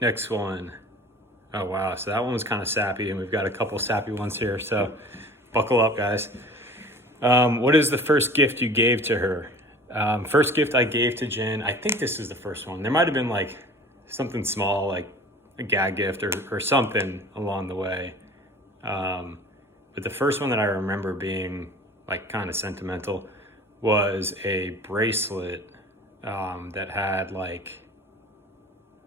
Next one. Oh, wow. So that one was kind of sappy, and we've got a couple sappy ones here. So buckle up, guys. What is the first gift you gave to her? First gift I gave to Jen, I think this is the first one. There might have been like something small, like a gag gift or something along the way. But the first one that I remember being like kind of sentimental was a bracelet that had like,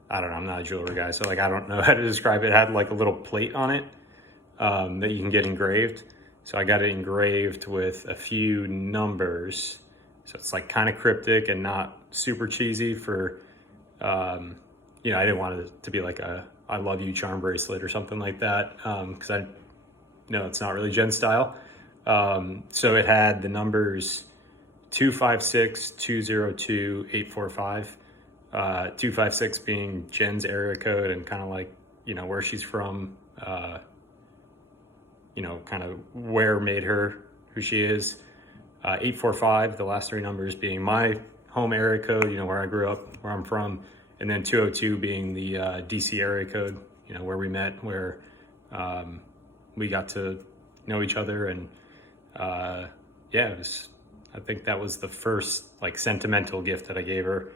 I don't know, I'm not a jewelry guy, so like I don't know how to describe it. It had like a little plate on it that you can get engraved. So I got it engraved with a few numbers. So it's like kind of cryptic and not super cheesy for, I didn't want it to be like a I love you charm bracelet or something like that, because I know it's not really Jen style. So it had the numbers 256 202 845. 256 being Jen's area code and kind of like, where she's from, kind of where made her who she is. 845, the last three numbers being my home area code, where I grew up, where I'm from. And then 202 being the DC area code, where we met, where we got to know each other. And I think that was the first like sentimental gift that I gave her.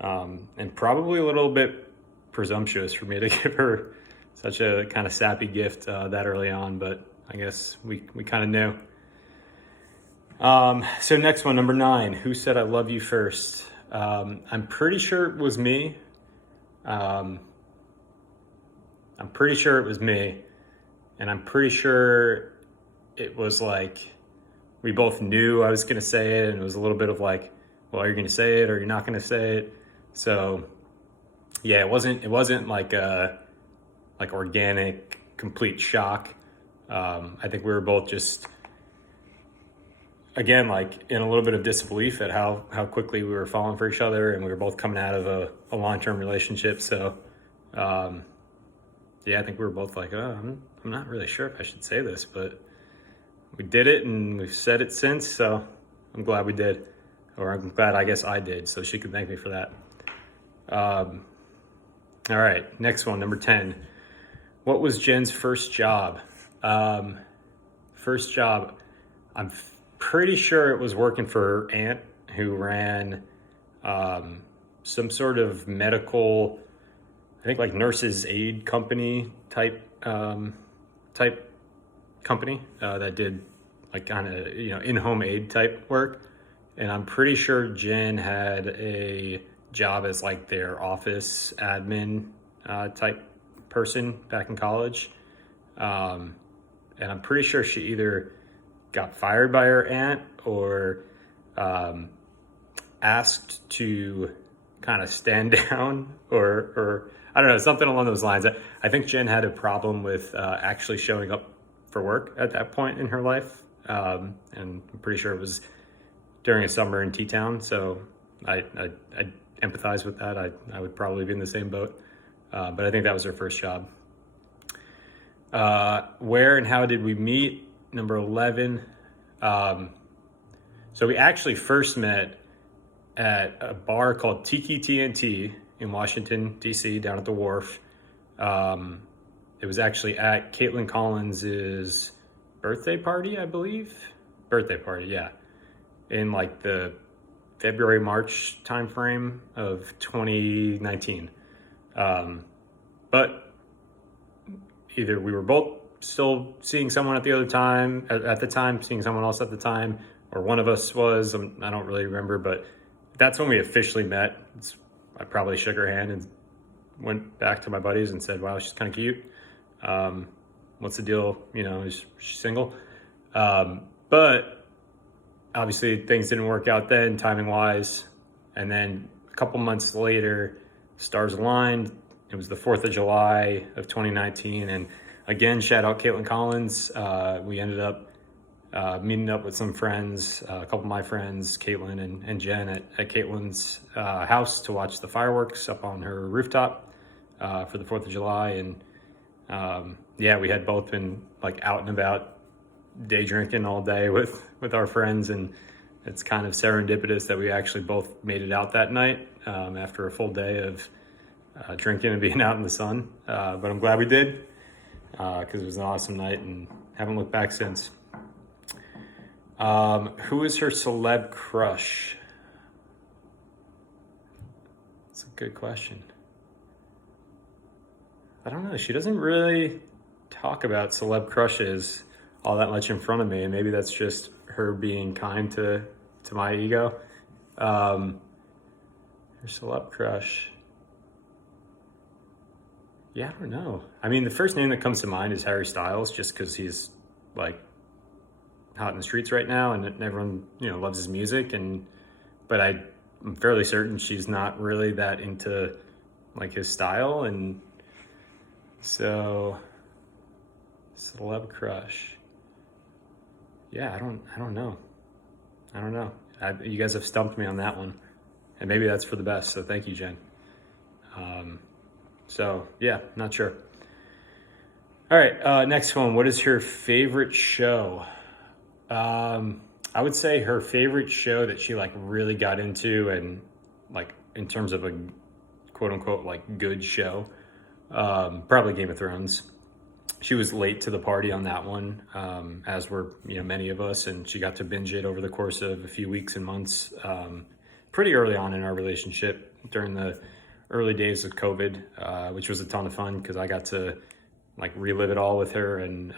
And probably a little bit presumptuous for me to give her such a kind of sappy gift that early on, but I guess we kind of knew. So next one, number 9, who said I love you first? I'm pretty sure it was me. And I'm pretty sure it was like, we both knew I was going to say it, and it was a little bit of like, well, are you going to say it or you're not going to say it? So yeah, it wasn't like a organic, complete shock. I think we were both just, again, like in a little bit of disbelief at how quickly we were falling for each other, and we were both coming out of a long-term relationship. So I think we were both like, oh, I'm not really sure if I should say this, but we did it and we've said it since. So I'm glad we did, or I'm glad, I guess I did, so she can thank me for that. All right, next one, number 10. What was Jen's first job? First job, I'm pretty sure it was working for her aunt, who ran some sort of medical, I think like nurses aid company type company that did like kind of in-home aid type work. And I'm pretty sure Jen had a job as like their office admin type person back in college. And I'm pretty sure she either got fired by her aunt or asked to kind of stand down or I don't know, something along those lines. I think Jen had a problem with actually showing up for work at that point in her life. And I'm pretty sure it was during a summer in T-Town. So I empathize with that. I would probably be in the same boat. But I think that was her first job. Where and how did we meet? Number 11. So we actually first met at a bar called Tiki TNT in Washington, D.C., down at the wharf. It was actually at Caitlin Collins's birthday party, I believe. Birthday party, yeah. In like the February, March timeframe of 2019. But either we were both still seeing someone at the time, seeing someone else at the time, or one of us was, I don't really remember, but that's when we officially met. I probably shook her hand and went back to my buddies and said, wow, she's kind of cute. What's the deal? Is she single? But obviously things didn't work out then, timing wise. And then a couple months later, stars aligned. It was the 4th of July of 2019. And again, shout out Caitlin Collins. We ended up meeting up with some friends, a couple of my friends, Caitlin and Jen at Caitlin's house to watch the fireworks up on her rooftop for the 4th of July. And we had both been like out and about day drinking all day with our friends, and it's kind of serendipitous that we actually both made it out that night after a full day of drinking and being out in the sun. But I'm glad we did because it was an awesome night and haven't looked back since. Who is her celeb crush? That's a good question. I don't know. She doesn't really talk about celeb crushes all that much in front of me, and maybe that's just her being kind to my ego. Her celeb crush. Yeah, I don't know. I mean, the first name that comes to mind is Harry Styles, just because he's like hot in the streets right now, and everyone loves his music. But I'm fairly certain she's not really that into like his style, and so celeb crush. Yeah, I don't know. You guys have stumped me on that one, and maybe that's for the best. So thank you, Jen. So yeah, not sure. All right, next one. What is her favorite show? I would say her favorite show that she like really got into, and like in terms of a quote unquote like good show, probably Game of Thrones. She was late to the party on that one, as were many of us, and she got to binge it over the course of a few weeks and months, pretty early on in our relationship during the early days of COVID, which was a ton of fun because I got to like relive it all with her and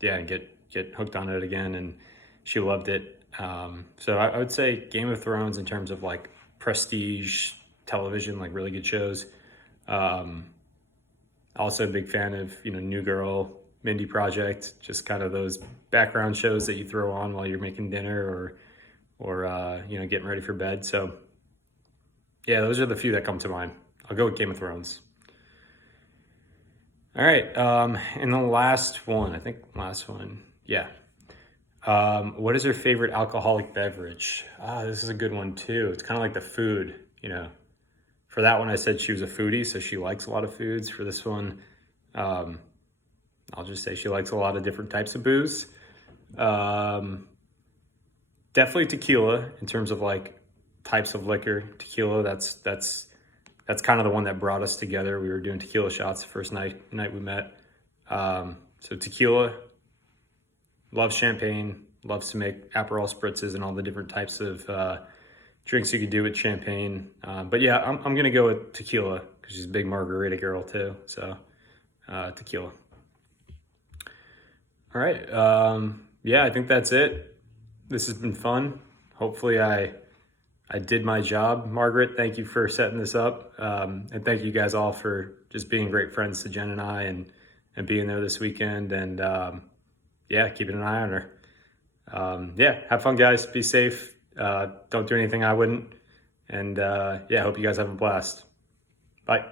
get hooked on it again, and she loved it. So I would say Game of Thrones in terms of like prestige television, like really good shows. Also a big fan of, New Girl, Mindy Project, just kind of those background shows that you throw on while you're making dinner or getting ready for bed. So yeah, those are the few that come to mind. I'll go with Game of Thrones. All right. And the last one, yeah. What is her favorite alcoholic beverage? This is a good one too. It's kind of like the food, For that one, I said she was a foodie, so she likes a lot of foods. For this one, I'll just say she likes a lot of different types of booze. Definitely tequila in terms of like types of liquor. Tequila, that's kind of the one that brought us together. We were doing tequila shots the first night we met. So tequila, loves champagne, loves to make Aperol spritzes and all the different types of drinks you could do with champagne. But yeah, I'm gonna go with tequila because she's a big margarita girl too. So tequila. All right. Yeah, I think that's it. This has been fun. Hopefully I did my job. Margaret, thank you for setting this up. And thank you guys all for just being great friends to Jen and I and being there this weekend and keeping an eye on her. Have fun, guys. Be safe. Don't do anything I wouldn't. And hope you guys have a blast. Bye.